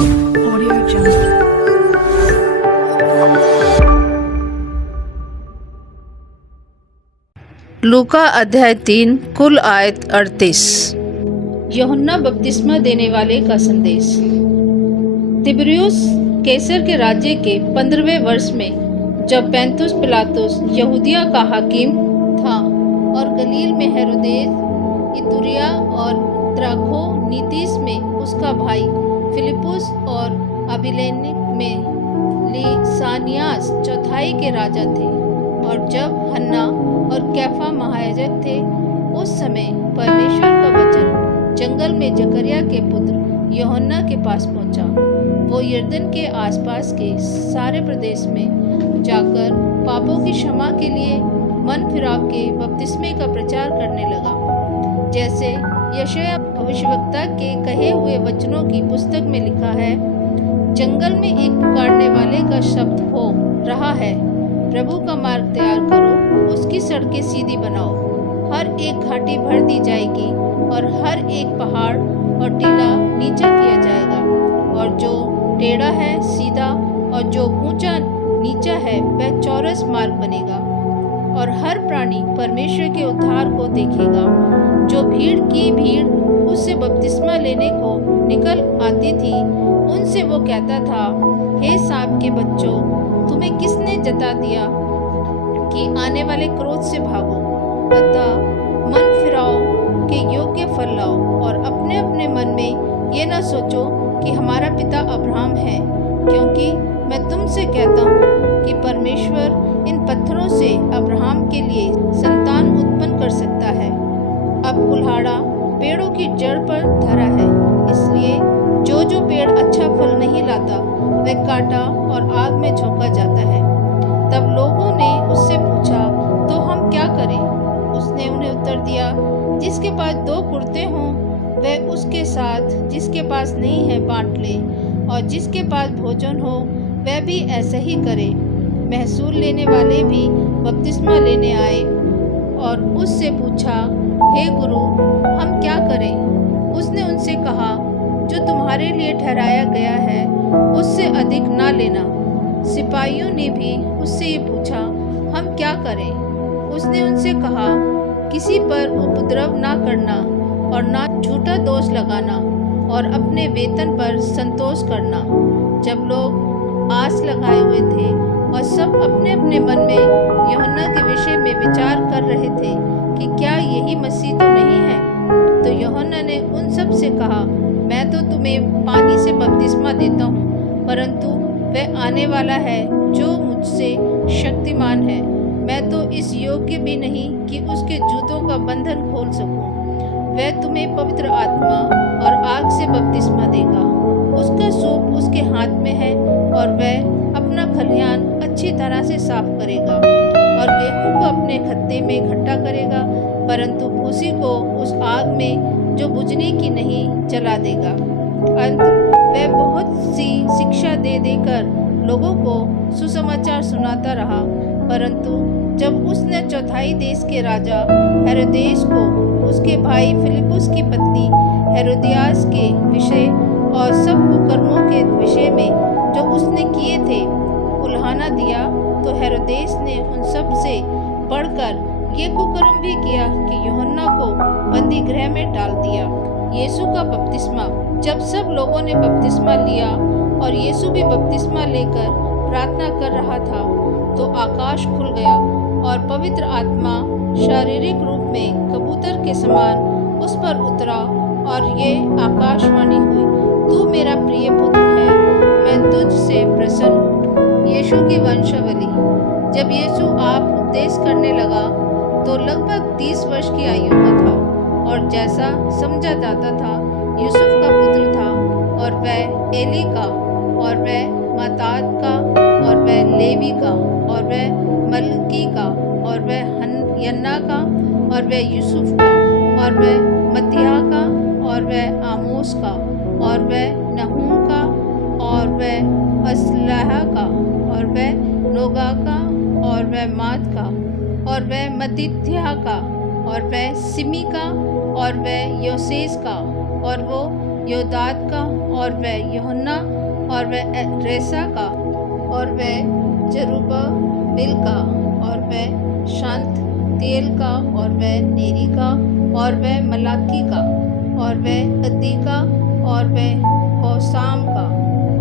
Audio Jungle. लूका अध्याय 3 कुल आयत 38। यूहन्ना बपतिस्मा देने वाले का संदेश। तिबिरियुस कैसर के राज्य के 15वें वर्ष में जब पैंतुस पिलातुस यहूदिया का हाकिम था और गलील में हेरोदेस, इतुरिया और द्राखोनीतिस में उसका भाई फिलिपुस और अबिलेनिक में लिसानियास चौथाई के राजा थे, और जब हन्ना और कैफा महायाजक थे, उस समय परमेश्वर का वचन जंगल में जकरिया के पुत्र यूहन्ना के पास पहुंचा। वो यरदन के आसपास के सारे प्रदेश में जाकर पापों की क्षमा के लिए मन फिराव के बपतिस्मे का प्रचार करने लगा, जैसे यशायाह भविष्यवक्ता के कहे हुए वचनों की पुस्तक में लिखा है। जंगल में एक पुकारने वाले का शब्द हो रहा है, प्रभु का मार्ग तैयार करो, उसकी सड़कें सीधी बनाओ। हर एक घाटी भर दी जाएगी और हर एक पहाड़ और टीला नीचा किया जाएगा, और जो टेढ़ा है सीधा और जो ऊंचा नीचा है वह चौरस मार्ग बनेगा, और हर प्राणी परमेश्वर के उद्धार को देखेगा। जो भीड़ की भीड़ उससे बपतिस्मा लेने को निकल आती थी, उनसे वो कहता था, हे सांप के बच्चों, तुम्हें किसने जता दिया कि आने वाले क्रोध से भागो? अतः मन फिराओ के योग्य फल लाओ, और अपने अपने मन में ये न सोचो कि हमारा पिता अब्राहम है, क्योंकि मैं तुमसे कहता हूँ कि परमेश्वर इन पत्थरों से अब्राहम के लिए संतान उत्पन्न कर सकता है। अब कुल्हाड़ा पेड़ों की जड़ पर धरा है, इसलिए जो पेड़ अच्छा फल नहीं लाता वह काटा और आग में झोंका जाता है। तब लोगों ने उससे पूछा, तो हम क्या करें? उसने उन्हें उत्तर दिया, जिसके पास 2 कुर्ते हों वह उसके साथ जिसके पास नहीं है बांट ले, और जिसके पास भोजन हो वह भी ऐसा ही करे। महसूल लेने वाले भी बपतिस्मा लेने आए और उससे पूछा, हे गुरु, हम क्या करें? उसने उनसे कहा, जो तुम्हारे लिए ठहराया गया है उससे अधिक ना लेना। सिपाहियों ने भी उससे ये पूछा, हम क्या करें? उसने उनसे कहा, किसी पर उपद्रव ना करना और ना झूठा दोष लगाना, और अपने वेतन पर संतोष करना। जब लोग आस लगाए हुए थे और सब अपने अपने मन में यूहन्ना के विषय में विचार कर रहे थे कि क्या यही मसीह तो नहीं है, तो यूहन्ना ने उन सब से कहा, मैं तो तुम्हें पानी से बपतिस्मा देता हूँ, परंतु वह आने वाला है जो मुझसे शक्तिमान है। मैं तो इस योग्य भी नहीं कि उसके जूतों का बंधन खोल सकूं। वह तुम्हें पवित्र आत्मा और आग से बपतिस्मा देगा। उसका सूप उसके हाथ में है, और वह अपना खलिहान अच्छी तरह से साफ करेगा और गेहूं को अपने खत्ते में इकट्ठा करेगा, परंतु भूसी को उस आग में जो बुझने की नहीं जला देगा। अंत वह बहुत सी शिक्षा दे देकर लोगों को सुसमाचार सुनाता रहा, परंतु जब उसने चौथाई देश के राजा हेरोदेस को उसके भाई फिलिपुस की पत्नी हेरोदियास के विषय और सब कुकर्मों के विषय में जो उसने किए थे उल्हाना दिया, तो हेरोदेस ने उन सब से बढ़कर ये कुकर्म भी किया कि यूहन्ना को बंदी गृह में डाल दिया। यीशु का बपतिस्मा। जब सब लोगों ने बपतिस्मा लिया और यीशु भी बपतिस्मा लेकर प्रार्थना कर रहा था, तो आकाश खुल गया और पवित्र आत्मा शारीरिक रूप में कबूतर के समान उस पर उतरा, और ये आकाशवाणी हुई, तू मेरा प्रिय पुत्र है, मैं तुझ से प्रसन्न हूँ। यीशु की वंशावली। जब यीशु आप उपदेश करने लगा तो लगभग 30 वर्ष की आयु का था, और जैसा समझा जाता था यूसुफ का पुत्र था, और वह एली का, और वह मातात का, और वह लेवी का, और वह मलकी का, और वह यन्ना का, और वह यूसुफ का, और वह मत्तियाह का, और वह आमोस का, और वह नहूम का, और वह असलाह का, और वह नोगा का, और वह मात का, और वह मत्तित्याह का, और वह सिमी का, और वह योसेस का, और वो योदाद का, और वह यूहन्ना, और वह रेसा का, और वह जरुब्बाबिल का, और वह शालतिएल का, और वह नेरी का, और वह मलाकी का, और वह अद्दी का, और वह होसाम का,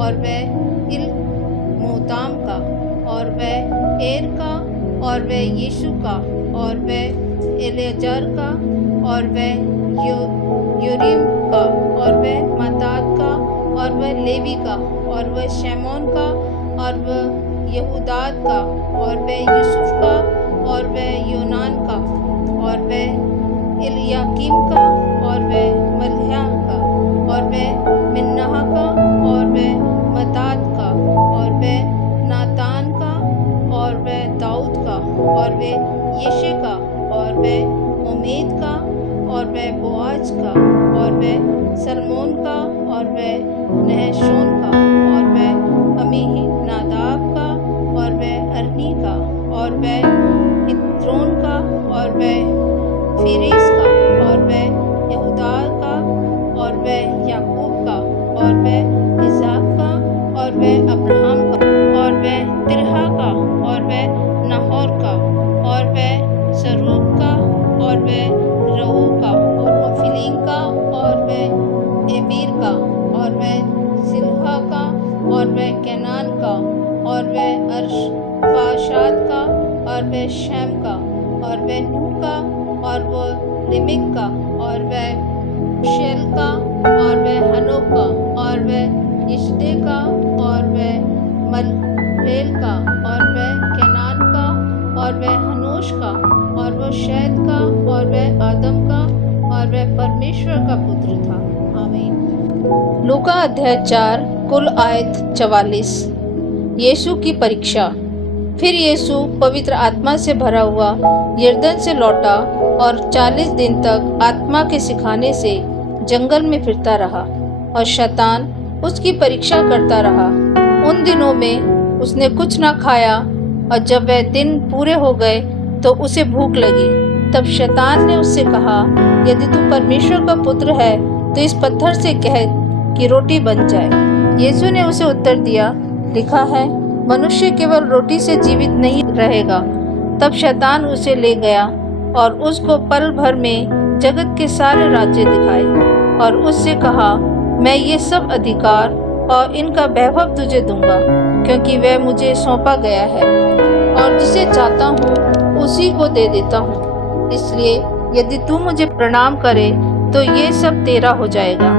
और वह इलमोताम का, और वह एर का, और वह यीशु का, और वह एलेजर का, और वह योरीम का, और वह मत्तात का, और वह लेवी का, और वह शैमोन का, और वह यहूदाद का, और वह यूसुफ का, और वह योनान का, और वह एलियाकीम का, और वह मल्ल्या का, और वह मिन्नाह का, और वह मत्तात का, और वह नातान का, और वह दाऊद का, और वह यिशै का, और वह उमेद का, और वह बोआज का, और वह सलमोन का, और वह नहशोन का, और वह अम्मीनादाब का, और वह अरनी का, और वह हित्रोन का, और वह फिरेस का, और वह यहूदा का, और वह याकूब का, और वह इसहाक का, और वह अब्राहम का, और वह तिरहा का, और वह नाहोर का, और वह सरूग का, और वह रऊ का, और वह फिलीम का, और वह एबीर का, और वह सिल्हा का, और वह केनान का, और वह अर्शफाशाद का, और वह शैम का, और वह नूह का, और वह लिमिक का, और वह शेल का, और वह हनोक का, और वह यिशदे का, और वह मललेल का, और वह केनान का, और वह हनोश का, और वह शैद का, और वह आदम का, और वह परमेश्वर का पुत्र था। आमीन। लूका अध्याय 4 कुल आयत 44। यीशु की परीक्षा। फिर यीशु पवित्र आत्मा से भरा हुआ यरदन से लौटा और 40 दिन तक आत्मा के सिखाने से जंगल में फिरता रहा और शैतान उसकी परीक्षा करता रहा। उन दिनों में उसने कुछ न खाया और जब वह दिन पूरे हो गए तो उसे भूख लगी। तब शैतान ने उससे कहा, यदि तू परमेश्वर का पुत्र है तो इस पत्थर से कह कि रोटी बन जाए। यीशु ने उसे उत्तर दिया, लिखा है, मनुष्य केवल रोटी से जीवित नहीं रहेगा। तब शैतान उसे ले गया और उसको पल भर में जगत के सारे राज्य दिखाए और उससे कहा, मैं ये सब अधिकार और इनका वैभव तुझे दूंगा, क्योंकि वह मुझे सौंपा गया है और जिसे चाहता हूँ उसी को दे देता हूँ। इसलिए यदि तू मुझे प्रणाम करे तो ये सब तेरा हो जाएगा।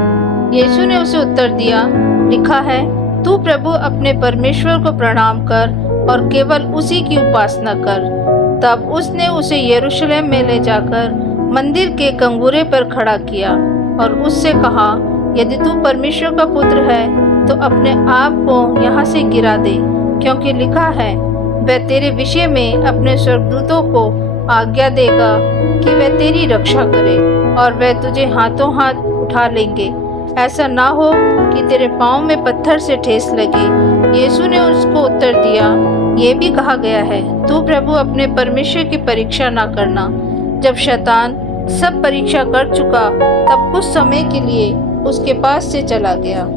यीशु ने उसे उत्तर दिया, लिखा है, तू प्रभु अपने परमेश्वर को प्रणाम कर और केवल उसी की उपासना कर। तब उसने उसे यरूशलेम में ले जाकर मंदिर के कंगूरे पर खड़ा किया और उससे कहा, यदि तू परमेश्वर का पुत्र है तो अपने आप को यहाँ से गिरा दे, क्योंकि लिखा है, वह तेरे विषय में अपने स्वर्गदूतों को आज्ञा देगा कि वह तेरी रक्षा करे और वह तुझे हाथों हाथ उठा लेंगे, ऐसा ना हो कि तेरे पाँव में पत्थर से ठेस लगे। यीशु ने उसको उत्तर दिया, ये भी कहा गया है, तू प्रभु अपने परमेश्वर की परीक्षा ना करना। जब शैतान सब परीक्षा कर चुका तब कुछ समय के लिए उसके पास से चला गया।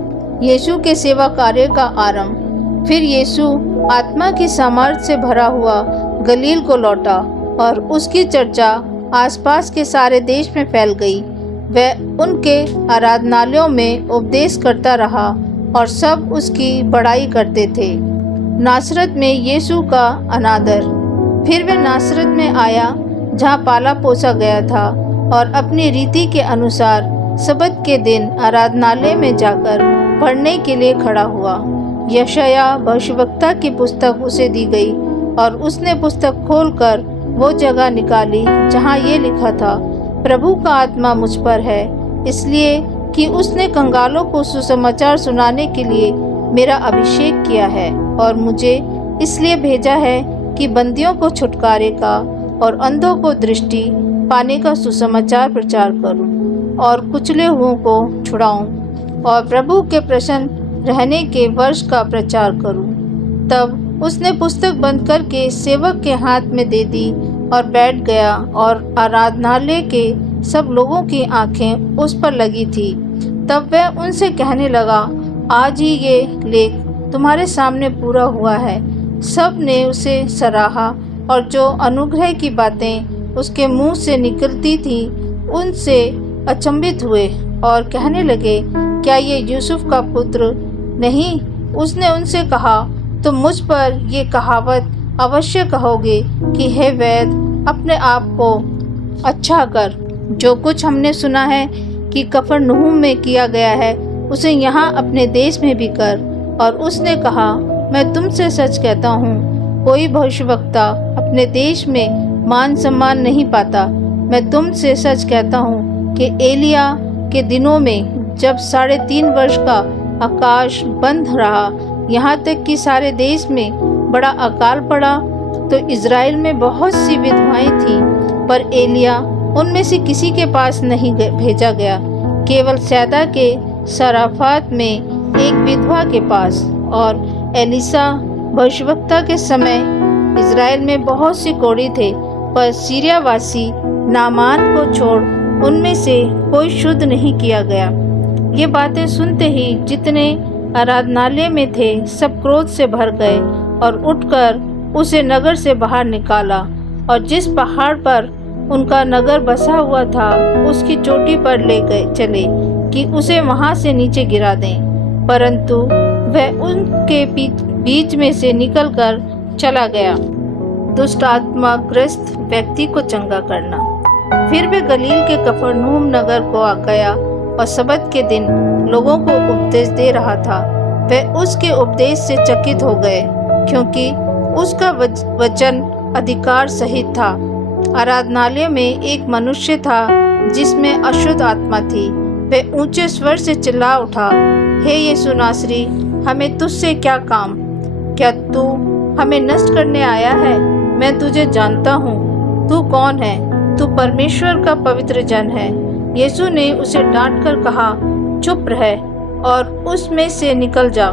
यीशु के सेवा कार्य का आरंभ। फिर यीशु आत्मा की सामर्थ्य से भरा हुआ गलील को लौटा और उसकी चर्चा आसपास के सारे देश में फैल गई। वह उनके आराधनालयों में उपदेश करता रहा और सब उसकी बड़ाई करते थे। नासरत में यीशु का अनादर। फिर वह नासरत में आया जहाँ पाला पोसा गया था और अपनी रीति के अनुसार सबत के दिन आराधनालय में जाकर पढ़ने के लिए खड़ा हुआ। यशायाह भविष्यवक्ता की पुस्तक उसे दी गई और उसने पुस्तक खोलकर वो जगह निकाली जहाँ ये लिखा था, प्रभु का आत्मा मुझ पर है, इसलिए कि उसने कंगालों को सुसमाचार सुनाने के लिए मेरा अभिषेक किया है और मुझे इसलिए भेजा है कि बंदियों को छुटकारे का और अंधों को दृष्टि पाने का सुसमाचार प्रचार करूं और कुचले हुओं को छुड़ाऊं और प्रभु के प्रसन्न रहने के वर्ष का प्रचार करूं। तब उसने पुस्तक बंद करके सेवक के हाथ में दे दी और बैठ गया और आराधनालय के सब लोगों की आंखें उस पर लगी थी। तब वह उनसे कहने लगा, आज ही ये लेख तुम्हारे सामने पूरा हुआ है। सब ने उसे सराहा और जो अनुग्रह की बातें उसके मुंह से निकलती थी उनसे अचंभित हुए और कहने लगे, क्या ये यूसुफ का पुत्र नहीं? उसने उनसे कहा, तुम मुझ पर ये कहावत अवश्य कहोगे कि हे वैद्य, अपने आप को अच्छा कर। जो कुछ हमने सुना है कि कफरनहूम में किया गया है, उसे यहाँ अपने देश में भी कर। और उसने कहा, मैं तुमसे सच कहता हूँ, कोई भविष्यवक्ता अपने देश में मान सम्मान नहीं पाता। मैं तुमसे सच कहता हूँ कि एलिया के दिनों में जब 3.5 वर्ष का आकाश बंद रहा, यहाँ तक कि सारे देश में बड़ा अकाल पड़ा, तो इज़राइल में बहुत सी विधवाएं थीं, पर एलिया उनमें से किसी के पास नहीं भेजा गया, केवल सैदा के सराफात में एक विधवा के पास। और एलिसा भविष्यवक्ता के समय इज़राइल में बहुत से कोढ़ी थे, पर सीरियावासी नामान को छोड़ उनमें से कोई शुद्ध नहीं किया गया। ये बातें सुनते ही जितने आराधनालय में थे सब क्रोध से भर गए और उठकर उसे नगर से बाहर निकाला और जिस पहाड़ पर उनका नगर बसा हुआ था उसकी चोटी पर ले गए चले कि उसे वहां से नीचे गिरा दें। परंतु वह उनके बीच में से निकलकर चला गया। दुष्ट आत्मा ग्रस्त व्यक्ति को चंगा करना। फिर वे गलील के कफरनहूम नगर को आ गया और सबत के दिन लोगों को उपदेश दे रहा था। वे उसके उपदेश से चकित हो गए, क्योंकि उसका वचन अधिकार सहित था। आराधनालय में एक मनुष्य था जिसमें अशुद्ध आत्मा थी। वह ऊंचे स्वर से चिल्ला उठा, हे यीशु नासरी, हमें तुझसे क्या काम? क्या तू हमें नष्ट करने आया है? मैं तुझे जानता हूँ। तू कौन है? तू परमेश्वर का पवित्र जन है। यीशु ने उसे डांटकर कहा, चुप रह और उसमें से निकल जा।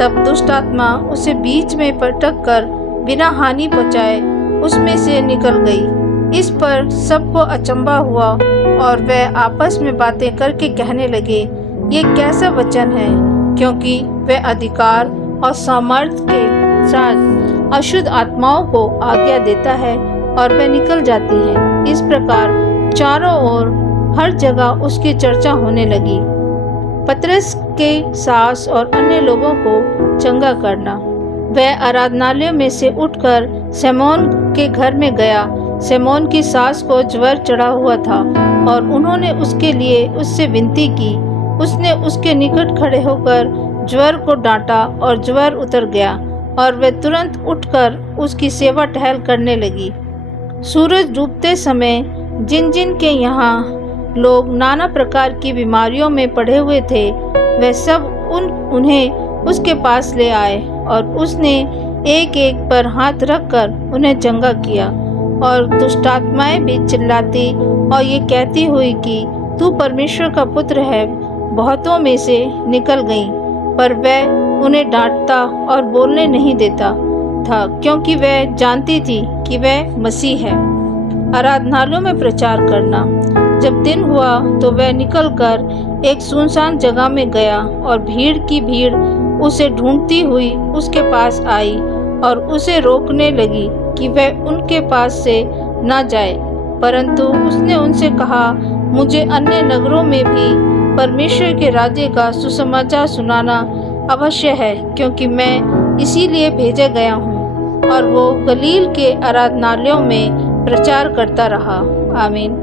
तब दुष्ट आत्मा उसे बीच में पटक कर बिना हानि पहुँचाए उसमें से निकल गई। इस पर सबको अचंभा हुआ और वह आपस में बातें करके कहने लगे, ये कैसा वचन है? क्योंकि वह अधिकार और सामर्थ्य के साथ अशुद्ध आत्माओं को आज्ञा देता है और वह निकल जाती है। इस प्रकार चारों ओर हर जगह उसकी चर्चा होने लगी। पतरस के सास और अन्य लोगों को चंगा करना। वह आराधनालय में से उठकर सिमोन के घर में गया। सिमोन की सास को ज्वर चढ़ा हुआ था और उन्होंने उसके लिए उससे विनती की। उसने उसके निकट खड़े होकर ज्वर को डांटा और ज्वर उतर गया और वह तुरंत उठकर उसकी सेवा टहल करने लगी। सूरज डूबते समय जिन जिन के यहाँ लोग नाना प्रकार की बीमारियों में पड़े हुए थे, वे सब उन्हें उसके पास ले आए और उसने एक एक पर हाथ रखकर उन्हें चंगा किया। और दुष्टात्माएं भी चिल्लाती और ये कहती हुई कि तू परमेश्वर का पुत्र है, बहुतों में से निकल गईं। पर वह उन्हें डांटता और बोलने नहीं देता था, क्योंकि वह जानती थी कि वह मसीह है। आराधनालयों में प्रचार करना। जब दिन हुआ तो वह निकलकर एक सुनसान जगह में गया और भीड़ की भीड़ उसे ढूंढती हुई उसके पास आई और उसे रोकने लगी कि वह उनके पास से न जाए। परंतु उसने उनसे कहा, मुझे अन्य नगरों में भी परमेश्वर के राज्य का सुसमाचार सुनाना अवश्य है, क्योंकि मैं इसीलिए भेजा गया हूँ। और वो गलील के आराधनालयों में प्रचार करता रहा। आमीन।